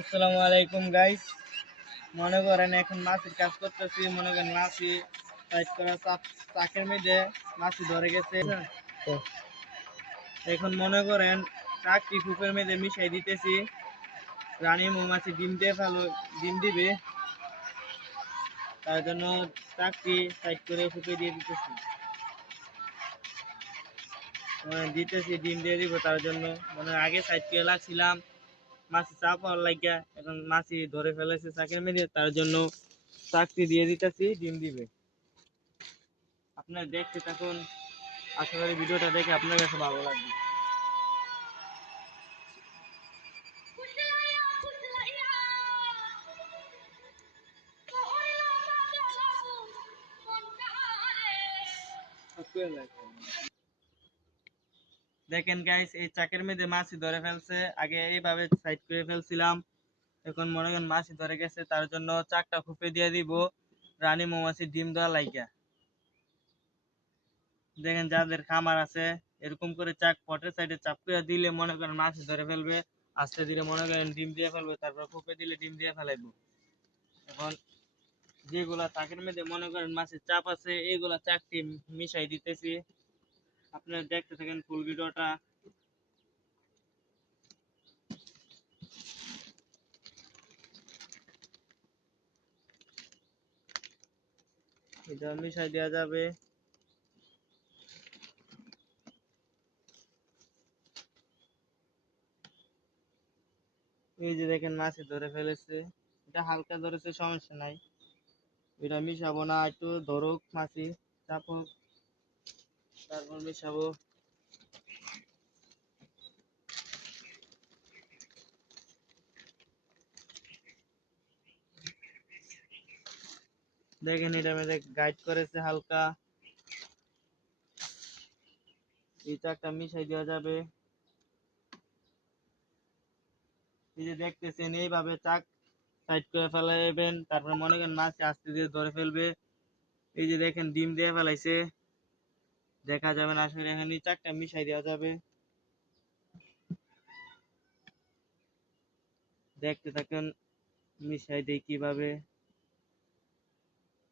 আসসালামু আলাইকুম গাইস। মনে করেন এখন মাছের কাজ করতেছি। মনে করেন মাছি সাইড করা চাকের মধ্যে মাছি ধরে গেছে। তো এখন মনে করেন চাকটি কূপের মধ্যে মিশাই দিতেছি। রানী মৌমাছি ডিম দিবে, তার জন্য চাকটি সাইড করে ফুপে দিয়ে দিতেছি। ডিম দিয়ে দিব তার জন্য। মানে আগে সাইড করে লাগছিলাম, মাছি চাপ হওয়ার লাগিয়া এখন মাছি ধরে ফেলেছে চাকের মেরে, তার জন্য চাকরি দিয়ে দিতেছি, ডিম দিবে। আপনার দেখতে থাকুন, আশা করি ভিডিওটা দেখে আপনার কাছে ভালো লাগবে। দেখেন গাইস, এই চাকের মধ্যে মাছি ধরে ফেলছে। আগে এইভাবে সাইড করে ফেলছিলাম, এখন মনে করেন মাছি ধরে গেছে, তার জন্য চাকটা ফুপে দিয়ে দিব রানী মৌমাছি ডিম দেওয়া লাইগা। দেখেন যাদের খামার আছে এরকম করে চাক পটের সাইডে চাপ করে দিলে মনে করেন মাছি ধরে ফেলবে, আস্তে ধীরে মনে করেন ডিম দিয়ে ফেলবে, তারপর ফুপে দিলে ডিম দিয়ে ফেলাইবো। এখন যেগুলা চাকের মধ্যে মনে করেন মাছের চাপ আছে, এইগুলা চাকটি মিশাই দিতেছি। আপনারা দেখতে থাকেন ফুল ভিডিওটা। এটা মিশাই দেওয়া যাবে। এই যে দেখেন মাছে ধরে ফেলেছে, এটা হালকা ধরেছে, সমস্যা নাই। এটা মিশাবো না, একটু ধরুক মাছি, চাপক, তারপর মিশাবো। দেখেন এটা মধ্যে গাইড করেছে হালকা, এই চাকটা মিশাই দেওয়া যাবে। এই যে দেখতেছেন এইভাবে চাক সাইড করে ফেলাইবেন, তারপর মনে করেন মাছ আস্তে ধীরে ধরে ফেলবে। এই যে দেখেন ডিম দিয়ে ফেলাইছে, দেখা যাবে না আসলে। এখানে চাকটা মিশাই দেওয়া যাবে, দেখতে থাকেন মিশাই দেই কিভাবে।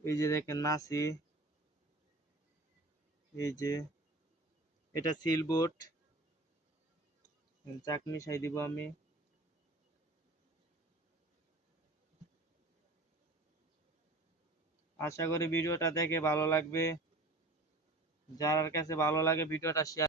এই যে দেখেন মাছি, এই যে এটা সিল বোট, চাক মিশাই দিব আমি। আশা করি ভিডিওটা দেখে ভালো লাগবে। যার কাছে ভালো লাগে ভিডিওটা শেয়ার